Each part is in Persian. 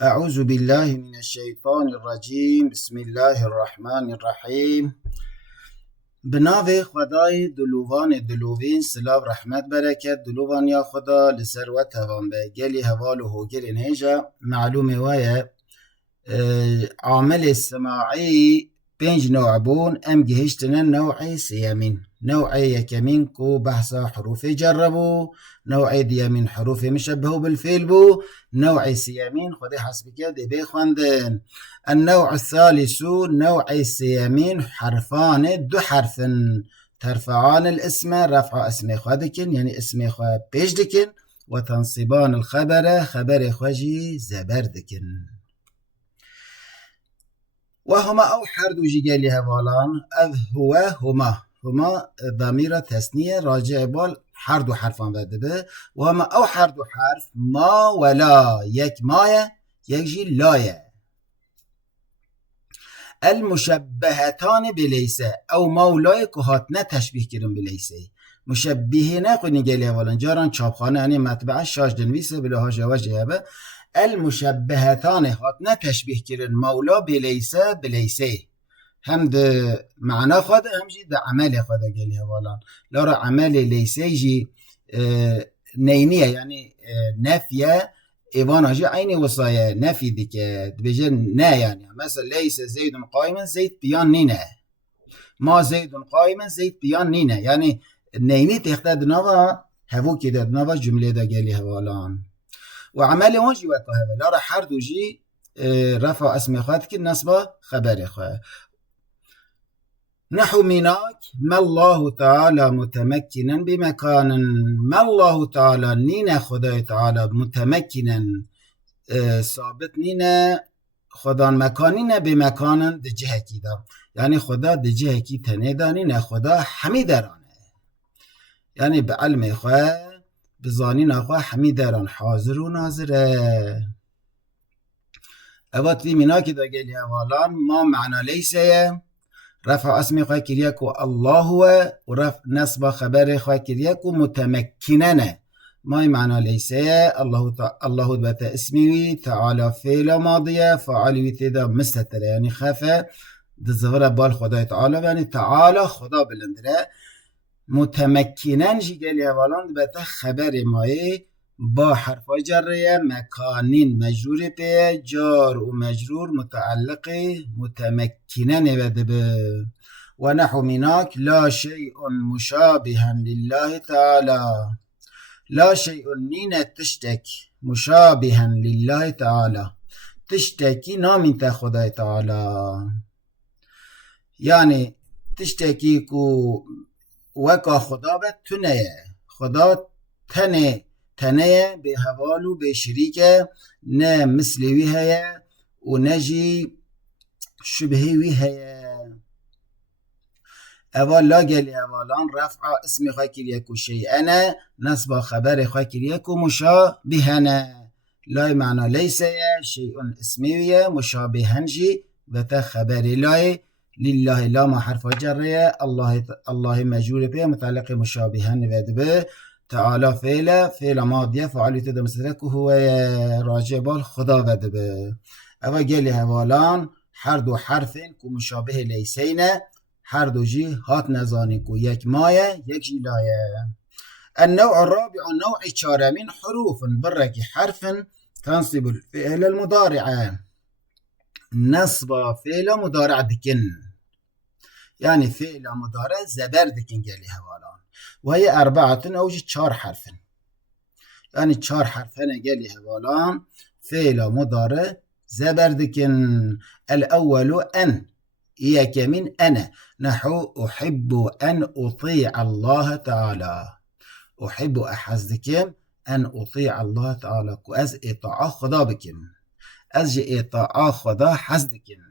اعوذ بالله من الشیطان الرجیم. بسم الله الرحمن الرحیم. به نام خدای دلوان دلوین، سلام رحمت برکت دلوان یا خدا لسر و توان به گلی هوال و هوگل نیجا معلومه وایه عامل سماعی پنج نوع بون ام گهشتنا نوع سیامین. نوع یکمین کو بحثا حروف جربو، نوع دیامین حروف مشبه بالفعل بو، نوع سیامین خود حسب كده بخوندن. النوع الثالث نوع سیامین حرفان دو حرف ترفعان الاسم رفع اسم خودكن يعني اسم خود پیش دکن و تنصبان الخبر خبر خوجي زبردكن. وهما او حردو جيجالي هوالان هما ضمير تسنية راجع بال حردو حرفان بدبه. وهما او حردو حرف ما ولا يك مايا يك جي لايا. المشبهتان بليسه او مولاي كهاتنا تشبيه كرن بليسه مشبهه نقول جالي هوالان جاران چاپخانه يعني مطبعه شاش دنويسه بلا هاجه وجهه. المشبهتان هاتنا تشبيه كرن مولا بليسه بليسه هم ده معنى خود هم جي ده عمل خود قالي هوالان لارا عمل ليسه جي نينية يعني نفيه ايوانا جي عيني وصايا نفي ديك بجن نا يعني مثلا ليس زيد قائما زيد بيان نينا، ما زيد قائما زيد بيان نينا يعني نيني تختاد نوا هفو كده نوا جمله ده قالي هوالان. وعمل وجي وكهذا لا راح حردو جي رفع اسم خاتك النصب خبر خا. نحو مناك ما الله تعالى متمكنا بمكان. ما الله تعالى نينا خدای تعالى متمكنا ثابت نينا خدان مكاننا بمكان ده جهه كده يعني خدا ده جهه كي تنيدانينا خدا حميدرانه يعني بعلم خا بزانین آقا حمیدران حاضر و ناظره. اوات في منا كده قال اوالان ما معنى ليس رفع اسم خواه كريكو الله هو ورفع نصب خبر خواه كريكو متمكننا. ما معنى ليس الله بتا اسمي تعالى فعل ماضية فعل وتدا مستتر يعني خفة دزغره بال خدای تعالى يعني تعالى خدا بلندره. متمكنا جي قالي هوالان بتا خبر ماي با حرف جره مكانين مجرور به جار و مجرور متعلق متمكنا نبدب. ونحو مناك لا شيء مشابها لله تعالى. لا شيء نين تشتك مشابها لله تعالى تشتكي نام انت خدای تعالى يعني تشتكي كو وکا خدا به تنه خدا تنه به حوالو به شریکه نه مثلی هیا و نجی شبهی هیا. اول لا گلی اولان رفع اسم خواه کریکو شیئنه نصب خبر خواه کریکو مشابهنه. لا معنی لیسه شیئن اسمیویه مشابهنجی و تا خبر لای لله لا ما حرف جره الله مجرور به متعلق مشابها نبد به تعالى فعل ماضيه فعل تد مستترك هو راجع بال خدا ود به. اوا قال هوالان هر دو حرف کو مشابه لیسین هر دو جی هات نزانی کو یک مایه یک جی لایه. النوع الرابع نوع چارمین حروف برك حرف تنصب الفعل المضارع نصب فعل مضارع دكن يعني فعل مضارع زبر دكن قالي هوالان وهي أربعة أو چار حرف يعني چار حرفين قالي هوالان فعل مضارع زبر دكن. الأول أن إياك من أنا نحو أحب أن أطيع الله تعالى. أحب أحزدكم أن أطيع الله تعالى كأز إطاعة خدا بكم از جه اطاعه خدا حس دکن.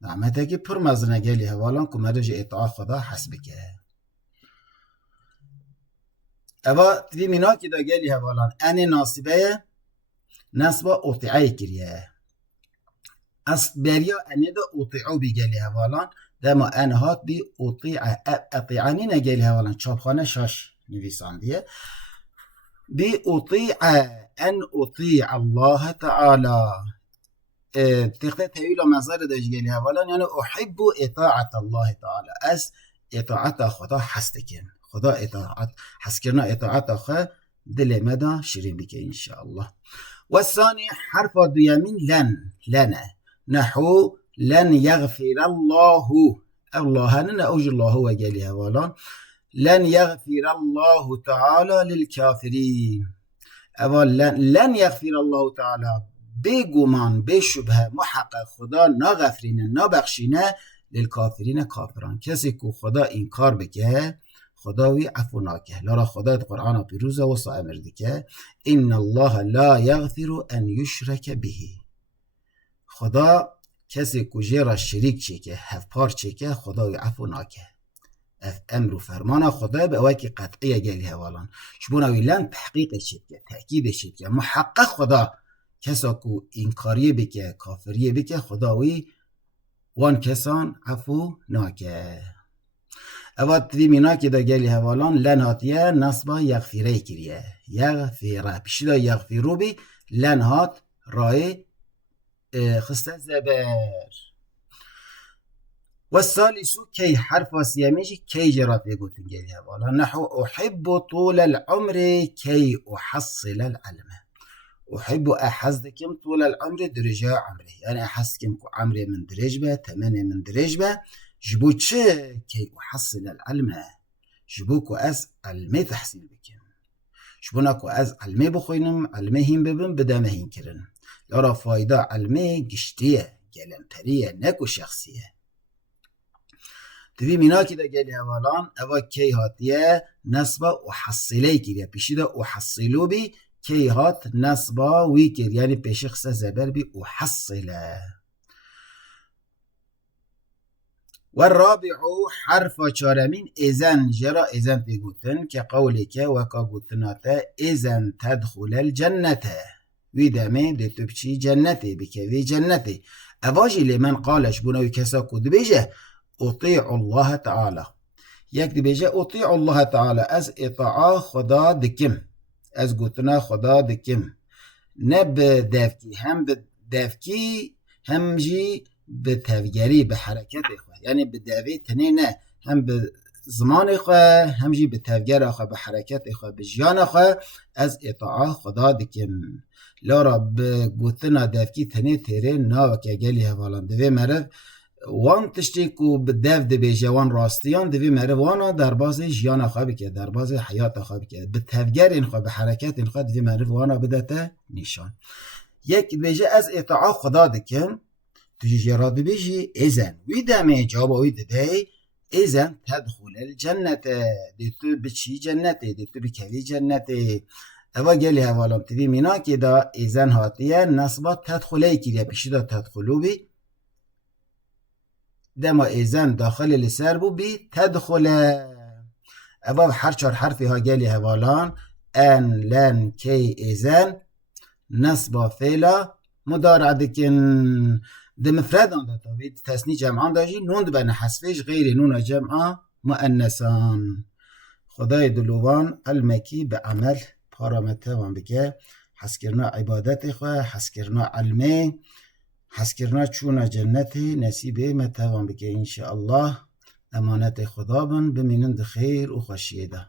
نعمته که پر مزنه گلی هوالان که مرد جه اطاعه خدا حس بکه. اوا توی مینا که دا گلی هوالان ان ناصبه نصب اطیعه کریه. از بریا انه دا اطیعو بی گلی هوالان دما انهات بی اطیعه اطیعانی نگلی هوالان چاپخانه شاش نویسان دیه بأطيع أن أطيع الله تعالى تقدر تأويل مصدر دجيلها اولا يعني أحب إطاعة الله تعالى از اطاعت خدا حستكم خدا اطاعت حسكرنا اطاعت خدا دل مدى شرين بك إن شاء الله. والثاني حرف ديامين لن نحو لن يغفر الله هنا أوج الله هو جالها اولا لن يغفر الله تعالى للكافرين اولا لن يغفر الله تعالى بگمان بشبه محقق خدا نغفرینه نبخشینه للکافرین کافران کسی که خدا این کار بکه خداوی عفو ناکه لارا خدا قرآن پیروزه و امر دیگه ان الله لا یغفر ان یشرک به خدا کسی که جرا شریک چیکه هفپار چیکه خداوی عفو ناکه امر و فرمان خدا به اوکی قطعیه گلی حوالان شبونوی لن تحقیق چیکه تأکید چیکه محقق خدا کسا کو اینکاریه بکه کافریه بکه خداوی وان کسان عفو ناکه اواد توی مینا که دا گلی حوالان لنهاتیه نصبا یغفیره کریه یغفیره پیشی دا یغفیرو بی لنهات رای خسته زبر والثالث كي حرف وسياميجي كي جرات يقولون جالي حوالان نحو أحب طول العمر كي أحصل العلم أحب أحزدكم طول العمر درجة عمري يعني أحزدكم عمري من درجة 8 من درجة جبو تشي كي أحصل العلم جبوكو أز علمي تحصيل بكم جبوناكو أز علمي بخوينم علميهم ببن بدامهين كرن لارا فايدة علمي قشتية جلمترية نكو شخصية تبي منا كده جالي أولان أوا كي هاتيه نصبا أحصلي كده بيشيدا أحصلو بي كي هات نصبا ويكر يعني بشخص زبر بي أحصله. والرابع حرف چارمين إذن جرى إذن في قوتن كقولك وكا قوتناتا إذن تدخل الجنة ويدامي دي تبشي جنتي بكوي جنتي أواجي لمن قالش بناوي كسا كود بيجه أطيع الله تعالى يكتب بيجه أطيع الله تعالى از إطاعة خدا دكم از قوتنا خدا دكم نب دافكي هم بدافكي هم جي بتفجري بحركات إخوة يعني بدافي تنين هم بزمان إخوة هم جي بتفجر إخوة بحركات إخوة بجيان إخوة از إطاعة خدا دكم لارا بقوتنا دافكي تنين تيرين ناوك يجالي هفالان دوي مرف وان تشتيكو بداف دبيجه وان راستيان دوي مرف وانا درباز جيان إخوة بكي درباز حياة إخوة بكي بتفجر إخوة بحركات إخوة دوي مرف وانا بداته نشان يك بيجه از إطاعة خدا دكم تجي جراد بيجي إذن ويدامي جواب ويددي إذن تدخل الجنة ديتو بتشي جنة ديتو بكوي جنة أبا قالي هوالام تبي منا كده إذن هاتيه نصبا تدخلي كده بشيدا تدخلو بي دما إذن داخل لسر بو بي تدخل أبا حرشار حرفي ها قالي هوالان أن لن كي إذن نصبا فيلا مدارع دكن ده مفردان ده تابید تسنی جمعان داشتی نون ده بنا حسفش غیر نون جمعه مؤنثان خدای دلوان علمکی به عمل پارامتر وان بگه حس کرنا عبادت خواه حس کرنا علمه حس کرنا چون جنت نصیب متوان بگه انشاءالله امانت خدا بن بمینند خیر و خوشیده